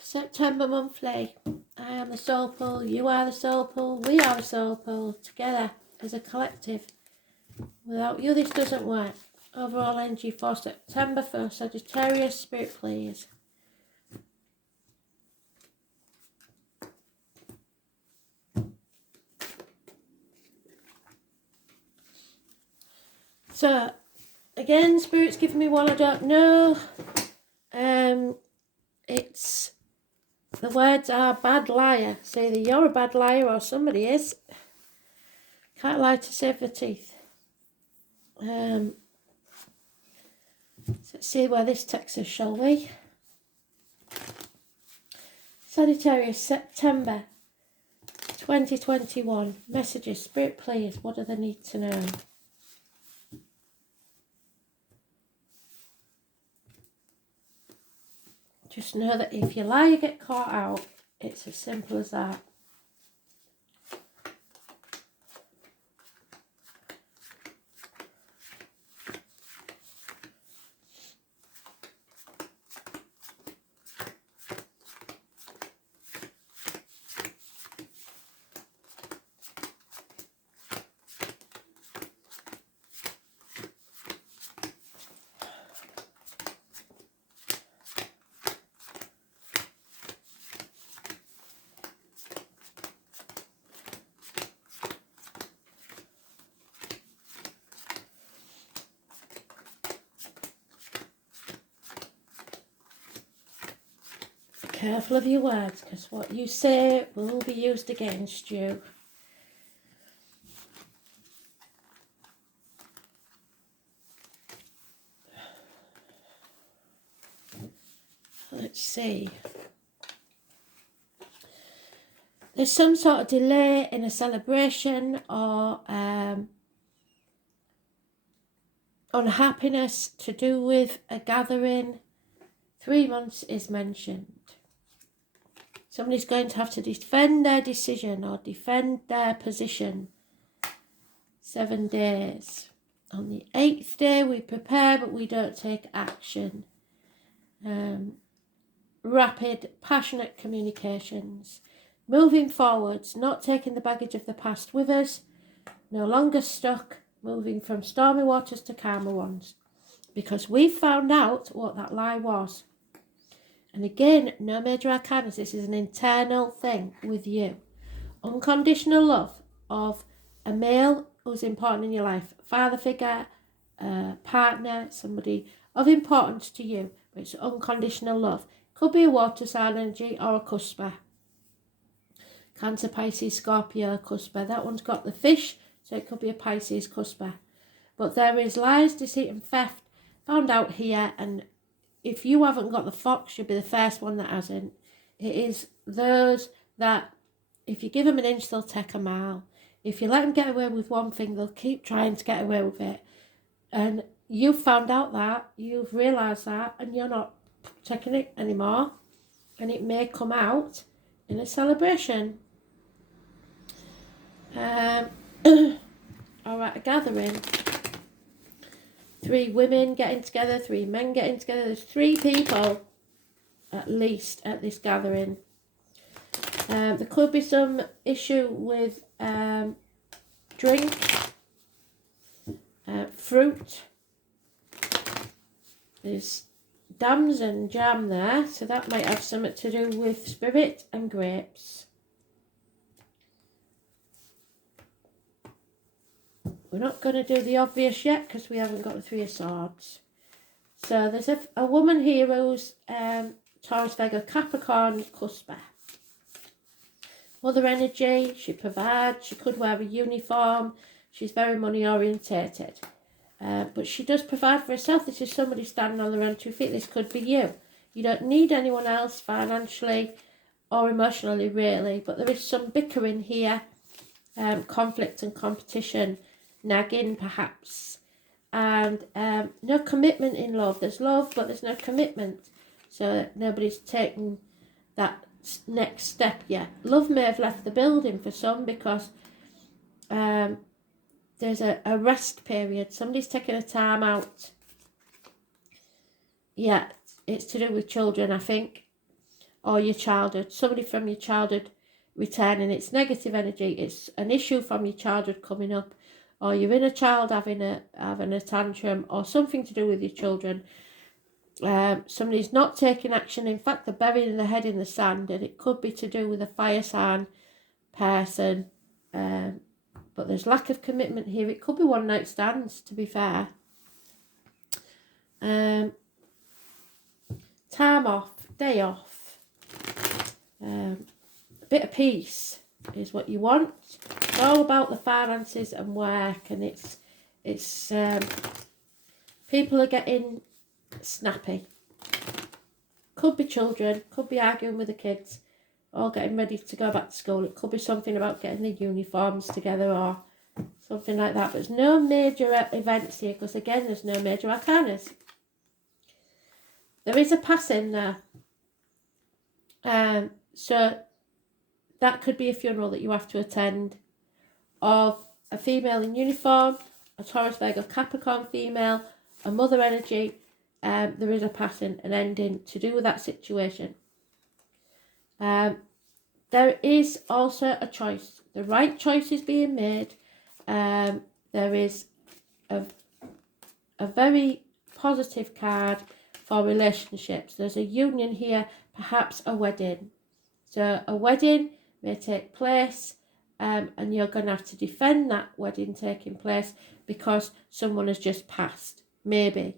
September monthly. I am the soul pool, you are the soul pool, we are the soul pool, together as a collective. Without you, this doesn't work. Overall energy for September for Sagittarius, Spirit, please. So, again, Spirit's giving me one I don't know. It's, the words are bad liar. So either you're a bad liar or somebody is. Can't lie to save the teeth. So let's see where this takes us, shall we? Sagittarius, September 2021. Messages, Spirit, please. What do they need to know? Just know that if you lie, you get caught out. It's as simple as that. Careful of your words, because what you say will be used against you. Let's see. There's some sort of delay in a celebration or unhappiness to do with a gathering. 3 months is mentioned. Somebody's going to have to defend their decision or defend their position. 7 days. On the 8th day, we prepare, but we don't take action. Rapid, passionate communications. Moving forwards, not taking the baggage of the past with us. No longer stuck, moving from stormy waters to calmer ones. Because we found out what that lie was. And again, no major arcana. This is an internal thing with you. Unconditional love of a male who's important in your life. Father figure, partner, somebody of importance to you. But it's unconditional love. Could be a water sign energy or a cusper. Cancer, Pisces, Scorpio, cusper. That one's got the fish, so it could be a Pisces cusper. But there is lies, deceit and theft found out here, and if you haven't got the fox, you'll be the first one that hasn't. It is those that, if you give them an inch, they'll take a mile. If you let them get away with one thing, they'll keep trying to get away with it. And you've found out that, you've realised that, and you're not taking it anymore. And it may come out in a celebration. Or at a gathering. 3 women getting together, 3 men getting together. There's 3 people, at least, at this gathering. There could be some issue with drink, fruit. There's dams and jam there, so that might have something to do with spirit and grapes. We're not going to do the obvious yet because we haven't got the 3 of Swords. So there's a woman here who's Taurus, Virgo, Capricorn, cusper. Mother energy, she provides, she could wear a uniform, she's very money orientated. But she does provide for herself. This is somebody standing on their own 2 feet. This could be you. You don't need anyone else financially or emotionally, really. But there is some bickering here, conflict and competition, nagging perhaps, and no commitment in love. There's love, but there's no commitment. So nobody's taken that next step yet. Love may have left the building for some because there's a rest period. Somebody's taking a time out. Yeah, it's to do with children, I think. or your childhood, somebody from your childhood returning. It's negative energy. It's an issue from your childhood coming up, or your inner child having a tantrum, or something to do with your children. Somebody's not taking action. In fact, they're burying their head in the sand, and it could be to do with a fire sign person. But there's lack of commitment here. It could be one night stands, to be fair. Time off, day off. A bit of peace is what you want. It's all about the finances and work, and it's people are getting snappy. Could be children, could be arguing with the kids, all getting ready to go back to school. It could be something about getting the uniforms together or something like that. But there's no major events here, because again, there's no major arcanas. There is a passing there. So that could be a funeral that you have to attend of a female in uniform, a Taurus, Virgo, Capricorn female, a mother energy. There is a passing, an ending to do with that situation. There is also a choice. The right choice is being made. There is a very positive card for relationships. There's a union here, perhaps a wedding. So a wedding may take place, and you're going to have to defend that wedding taking place because someone has just passed. Maybe.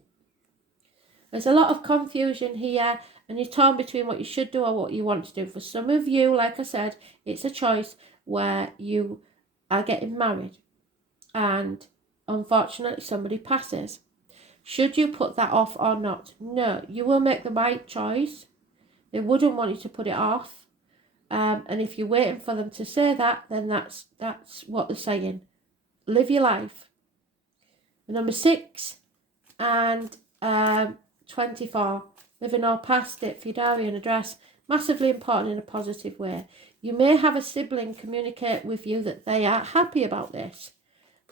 There's a lot of confusion here, and you're torn between what you should do or what you want to do. For some of you, like I said, it's a choice where you are getting married and unfortunately somebody passes. Should you put that off or not? No, you will make the right choice. They wouldn't want you to put it off. And if you're waiting for them to say that, then that's what they're saying. Live your life. Number 6 and 24. Living all past it, Fidarian address. Massively important in a positive way. You may have a sibling communicate with you that they are happy about this.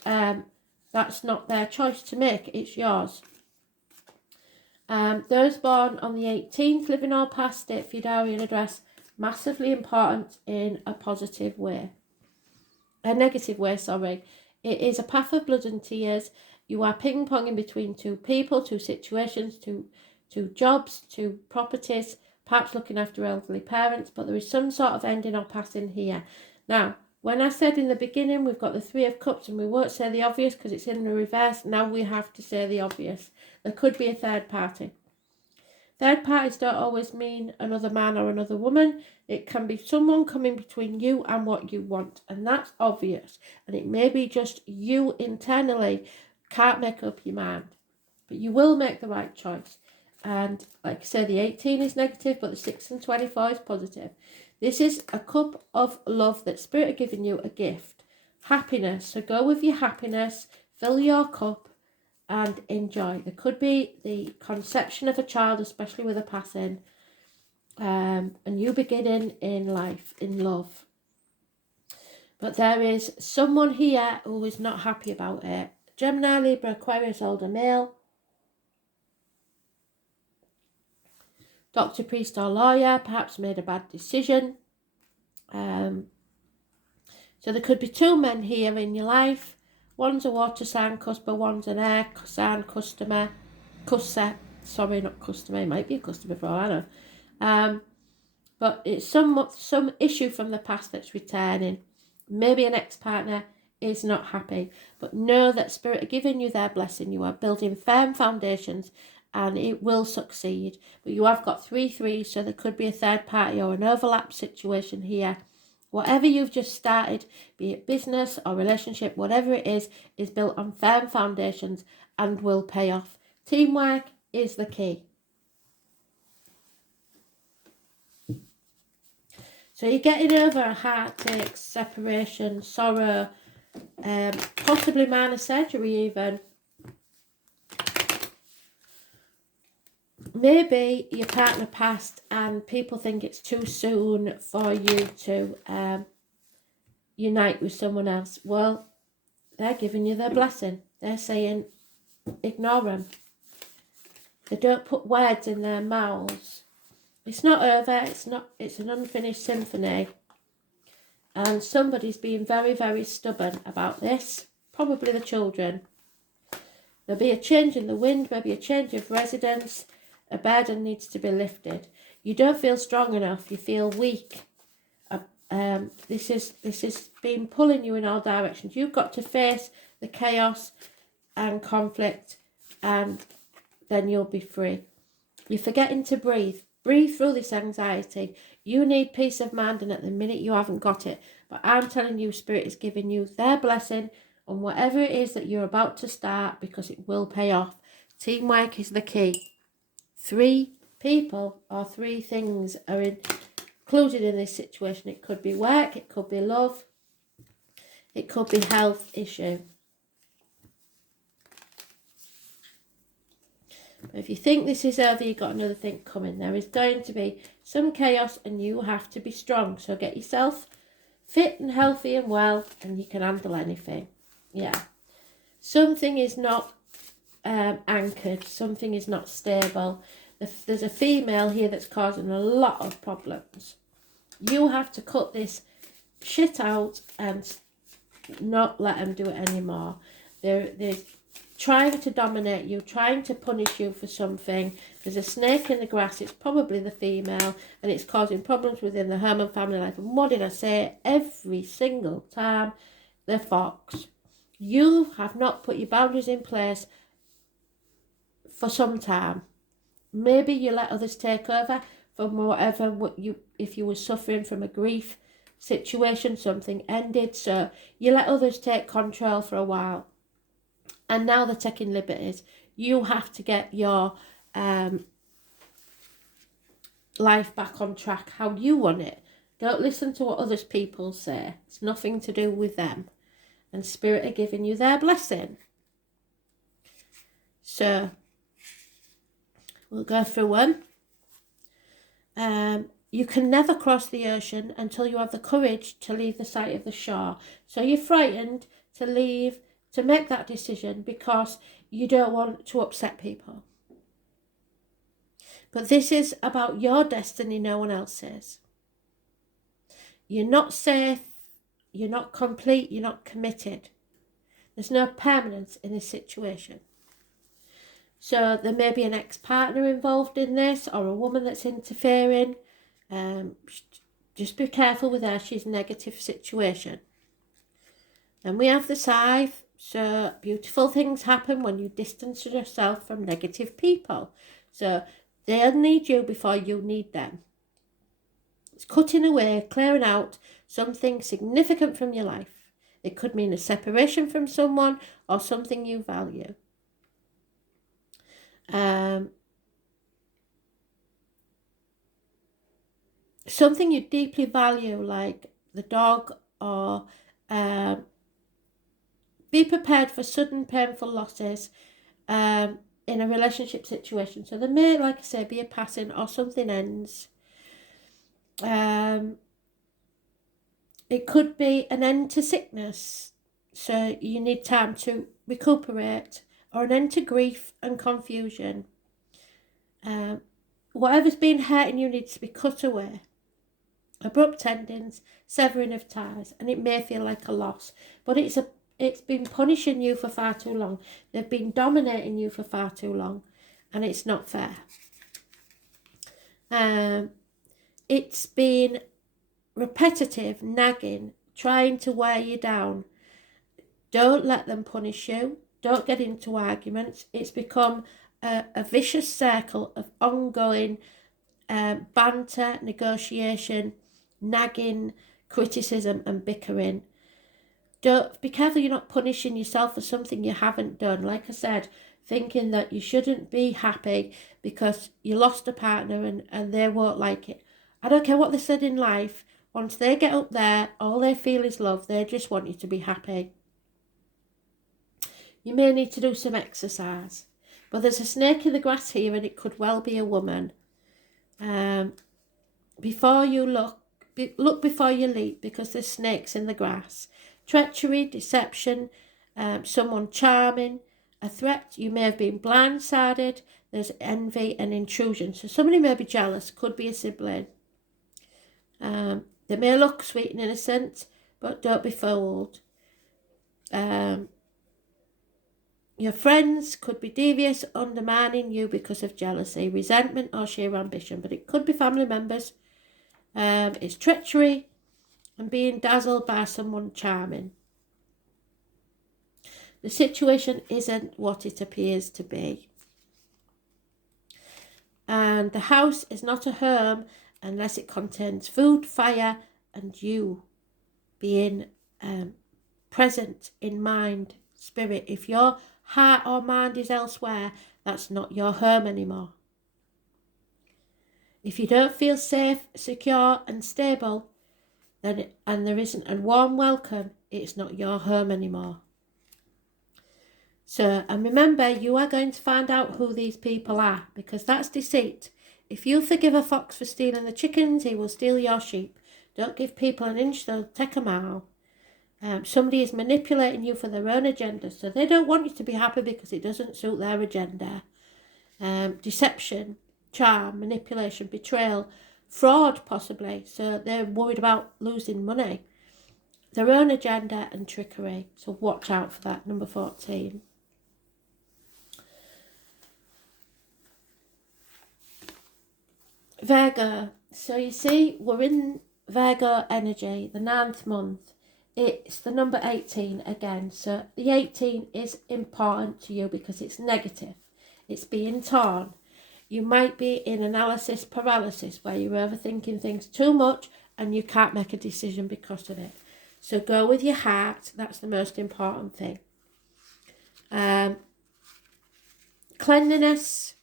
That's not their choice to make. It's yours. Those born on the 18th, living all past it, Fidarian address. Massively important in a positive way. A negative way, sorry. It is a path of blood and tears. You are ping-ponging between two people, two situations, two jobs, two properties, perhaps looking after elderly parents, but there is some sort of ending or passing here. Now, when I said in the beginning we've got the 3 of Cups and we won't say the obvious because it's in the reverse, now we have to say the obvious. There could be a third party. Third parties don't always mean another man or another woman. It can be someone coming between you and what you want, and that's obvious. And it may be just you internally can't make up your mind, but you will make the right choice. And like I say, the 18 is negative, but the 6 and 24 is positive. This is a cup of love that Spirit are giving you, a gift. Happiness. So go with your happiness, fill your cup and enjoy. There could be the conception of a child, especially with a passing, and you beginning in life, in love. But there is someone here who is not happy about it. Gemini, Libra, Aquarius, older male. Doctor, priest or lawyer, perhaps made a bad decision. So there could be 2 men here in your life. One's a water sign customer, one's an air sign customer. Sorry, not customer, it might be a customer for all I know. But it's some issue from the past that's returning. Maybe an ex-partner is not happy. But know that Spirit are giving you their blessing. You are building firm foundations and it will succeed. But you have got 3 3s, so there could be a third party or an overlap situation here. Whatever you've just started, be it business or relationship, whatever it is built on firm foundations and will pay off. Teamwork is the key. So you're getting over a heartache, separation, sorrow, possibly minor surgery even. Maybe your partner passed and people think it's too soon for you to unite with someone else. Well, they're giving you their blessing. They're saying, ignore them. They don't put words in their mouths It's not over. It's an unfinished symphony. And somebody's being very, very stubborn about this. Probably the children. There'll be a change in the wind, maybe a change of residence. A burden needs to be lifted. You don't feel strong enough. You feel weak. This is been pulling you in all directions. You've got to face the chaos and conflict, and then you'll be free. You're forgetting to breathe. Breathe through this anxiety. You need peace of mind, and at the minute you haven't got it. But I'm telling you, Spirit is giving you their blessing on whatever it is that you're about to start, because it will pay off. Teamwork is the key. 3 people or 3 things are included in this situation. It could be work, it could be love, it could be health issue. But if you think this is over, you've got another thing coming. There is going to be some chaos and you have to be strong. So get yourself fit and healthy and well, and you can handle anything. Yeah. Something is not anchored. Something is not stable. There's a female here that's causing a lot of problems. You have to cut this shit out and not let them do it anymore. They're trying to dominate you, trying to punish you for something. There's a snake in the grass. It's probably the female, and it's causing problems within the home and family life. And what did I say? Every single time, the fox. You have not put your boundaries in place for some time. Maybe you let others take over from whatever if you were suffering from a grief situation, something ended, so you let others take control for a while. And now they're taking liberties. You have to get your life back on track how you want it. Don't listen to what other people say. It's nothing to do with them. And Spirit are giving you their blessing. So, we'll go through one. You can never cross the ocean until you have the courage to leave the sight of the shore. So you're frightened to leave, to make that decision because you don't want to upset people. But this is about your destiny, no one else's. You're not safe, you're not complete, you're not committed. There's no permanence in this situation. So there may be an ex-partner involved in this, or a woman that's interfering. Just be careful with her. She's a negative situation. Then we have the scythe. So beautiful things happen when you distance yourself from negative people. So they'll need you before you need them. It's cutting away, clearing out something significant from your life. It could mean a separation from someone or something you value. Something you deeply value, like the dog, or be prepared for sudden painful losses in a relationship situation. So there may, like I say, be a passing or something ends. It could be an end to sickness, so you need time to recuperate, or an end to grief and confusion. Whatever's been hurting you needs to be cut away. Abrupt endings, severing of ties, and it may feel like a loss, but it's been punishing you for far too long. They've been dominating you for far too long, and it's not fair. It's been repetitive, nagging, trying to wear you down. Don't let them punish you. Don't get into arguments. It's become a vicious circle of ongoing banter, negotiation, nagging, criticism and bickering. Don't be careful you're not punishing yourself for something you haven't done. Like I said, thinking that you shouldn't be happy because you lost a partner and they won't like it. I don't care what they said in life. Once they get up there, all they feel is love. They just want you to be happy. You may need to do some exercise. But there's a snake in the grass here, and it could well be a woman. Before you look before you leap, because there's snakes in the grass. Treachery, deception, someone charming, a threat. You may have been blindsided. There's envy and intrusion. So somebody may be jealous, could be a sibling. They may look sweet and innocent, but don't be fooled. Your friends could be devious, undermining you because of jealousy, resentment, or sheer ambition. But it could be family members. It's treachery and being dazzled by someone charming. The situation isn't what it appears to be. And the house is not a home unless it contains food, fire, and you being present in mind, spirit. If your heart or mind is elsewhere, that's not your home anymore. If you don't feel safe, secure, and stable, and there isn't a warm welcome, it's not your home anymore. So, and remember, you are going to find out who these people are, because that's deceit. If you forgive a fox for stealing the chickens, he will steal your sheep. Don't give people an inch, they'll take a mile. Somebody is manipulating you for their own agenda, so they don't want you to be happy because it doesn't suit their agenda. Deception, charm, manipulation, betrayal, fraud possibly, so they're worried about losing money. Their own agenda and trickery, so watch out for that. Number 14. Virgo. So you see, we're in Virgo energy, the 9th month. It's the number 18 again. So the 18 is important to you because it's negative. It's being torn. You might be in analysis paralysis where you're overthinking things too much and you can't make a decision because of it. So go with your heart. That's the most important thing. Cleanliness.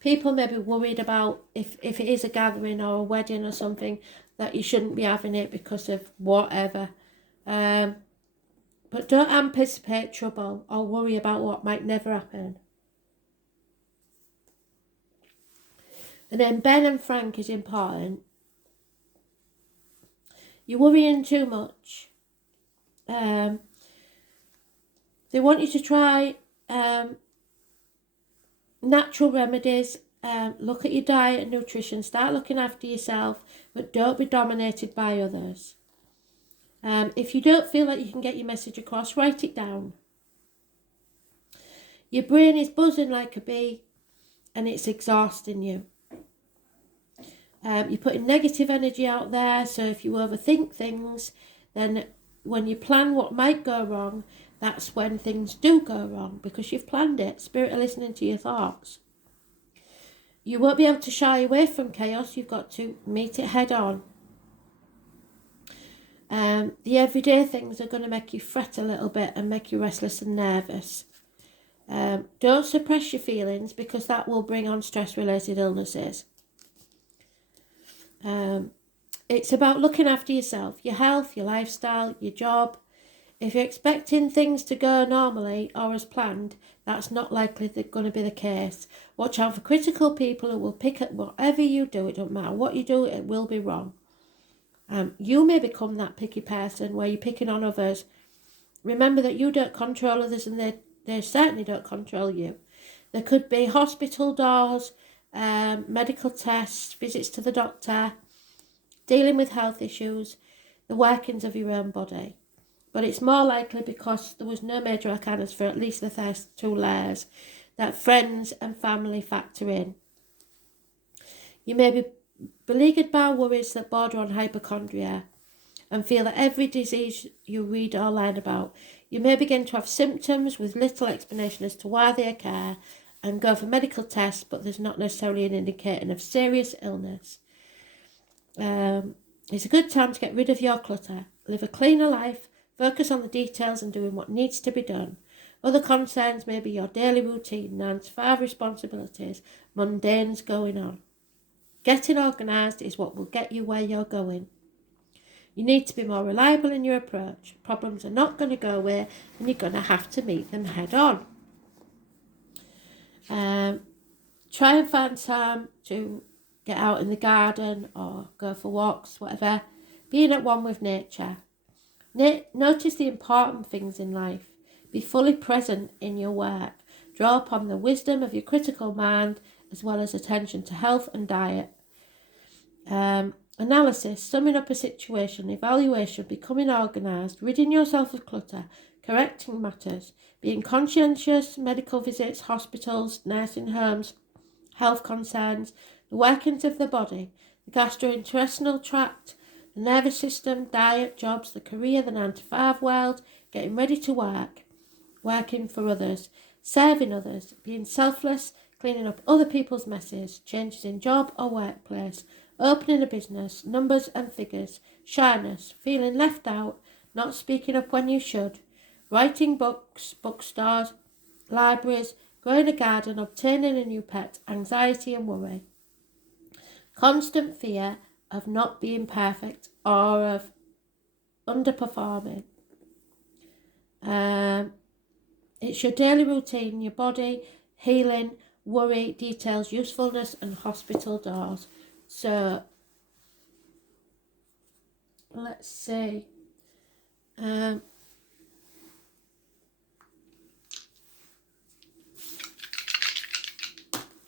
People may be worried about if it is a gathering or a wedding or something, that you shouldn't be having it because of whatever. But don't anticipate trouble or worry about what might never happen. And then Ben and Frank is important. You're worrying too much. They want you to try natural remedies. Look at your diet and nutrition. Start looking after yourself, but don't be dominated by others. If you don't feel like you can get your message across, write it down. Your brain is buzzing like a bee and it's exhausting you. You're putting negative energy out there, so if you overthink things, then when you plan what might go wrong, that's when things do go wrong, because you've planned it. Spirit are listening to your thoughts. You won't be able to shy away from chaos. You've got to meet it head on. The everyday things are going to make you fret a little bit and make you restless and nervous. Don't suppress your feelings, because that will bring on stress-related illnesses. It's about looking after yourself, your health, your lifestyle, your job. If you're expecting things to go normally or as planned, that's not likely going to be the case. Watch out for critical people who will pick at whatever you do. It don't matter what you do, it will be wrong. You may become that picky person where you're picking on others. Remember that you don't control others, and they certainly don't control you. There could be hospital doors, medical tests, visits to the doctor, dealing with health issues, the workings of your own body. But it's more likely, because there was no major arcanas for at least the first 2 layers, that friends and family factor in. You may be beleaguered by worries that border on hypochondria and feel that every disease you read or learn about. You may begin to have symptoms with little explanation as to why they occur and go for medical tests, but there's not necessarily an indicator of serious illness. It's a good time to get rid of your clutter. Live a cleaner life. Focus on the details and doing what needs to be done. Other concerns may be your daily routine, 9 to 5 responsibilities, mundanes going on. Getting organised is what will get you where you're going. You need to be more reliable in your approach. Problems are not going to go away, and you're going to have to meet them head on. Try and find time to get out in the garden or go for walks, whatever. Being at one with nature. Notice the important things in life. Be fully present in your work. Draw upon the wisdom of your critical mind as well as attention to health and diet. Analysis, summing up a situation, evaluation, becoming organised, ridding yourself of clutter, correcting matters, being conscientious, medical visits, hospitals, nursing homes, health concerns, the workings of the body, the gastrointestinal tract, the nervous system, diet, jobs, the career, the 9-to-5 world, getting ready to work, working for others, serving others, being selfless, cleaning up other people's messes, changes in job or workplace, opening a business, numbers and figures, shyness, feeling left out, not speaking up when you should, writing books, bookstores, libraries, growing a garden, obtaining a new pet, anxiety and worry. Constant fear of not being perfect or of underperforming. It's your daily routine, your body, healing, worry, details, usefulness and hospital doors. So, let's see. You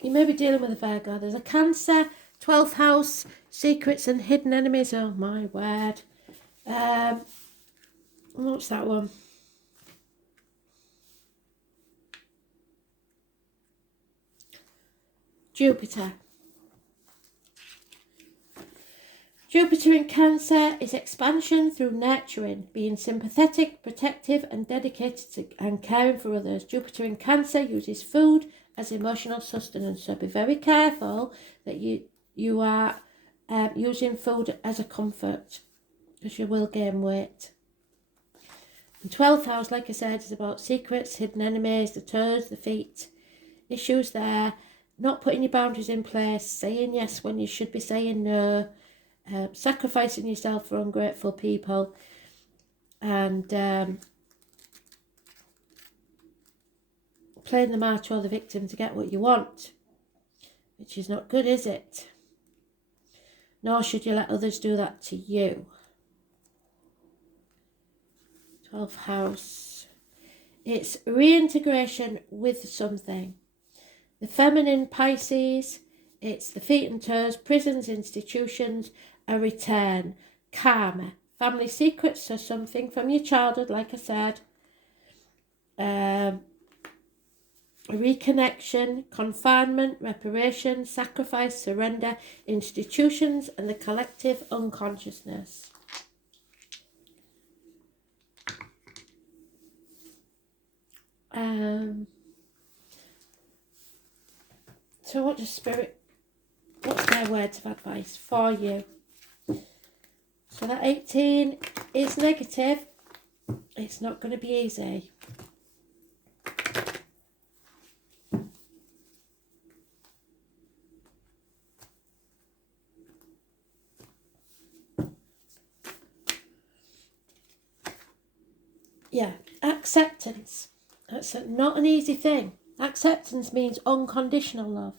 may be dealing with a Virgo. There's a Cancer, 12th house, secrets and hidden enemies. Oh my word. What's that one? Jupiter. Jupiter in Cancer is expansion through nurturing, being sympathetic, protective and dedicated to and caring for others. Jupiter in Cancer uses food as emotional sustenance, so be very careful that you are using food as a comfort, because you will gain weight. The 12th house, like I said, is about secrets, hidden enemies, the toes, the feet, issues there, not putting your boundaries in place, saying yes when you should be saying no, sacrificing yourself for ungrateful people, and playing the martyr or the victim to get what you want, which is not good, is it? Nor should you let others do that to you. 12th house. It's reintegration with something. The feminine Pisces, it's the feet and toes, prisons, institutions, a return, karma, family secrets, so something from your childhood, like I said, a reconnection, confinement, reparation, sacrifice, surrender, institutions, and the collective unconsciousness. So what does Spirit, what's their words of advice for you? So that 18 is negative. It's not going to be easy. Yeah, acceptance. That's not an easy thing. Acceptance means unconditional love.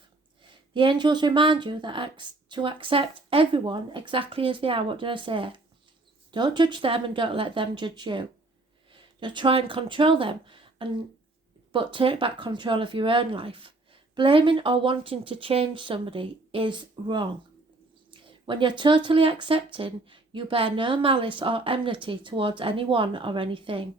The angels remind you that to accept everyone exactly as they are. What did I say? Don't judge them and don't let them judge you. Don't try and control them, but take back control of your own life. Blaming or wanting to change somebody is wrong. When you're totally accepting, you bear no malice or enmity towards anyone or anything.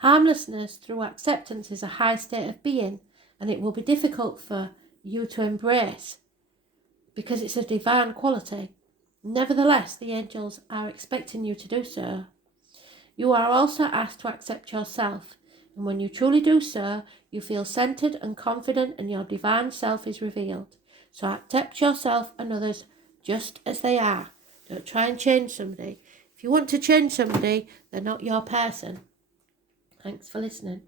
Harmlessness through acceptance is a high state of being, and it will be difficult for you to embrace because it's a divine quality. Nevertheless, the angels are expecting you to do so. You are also asked to accept yourself, and when you truly do so, you feel centered and confident and your divine self is revealed. So accept yourself and others just as they are. Don't try and change somebody. If you want to change somebody, they're not your person. Thanks for listening.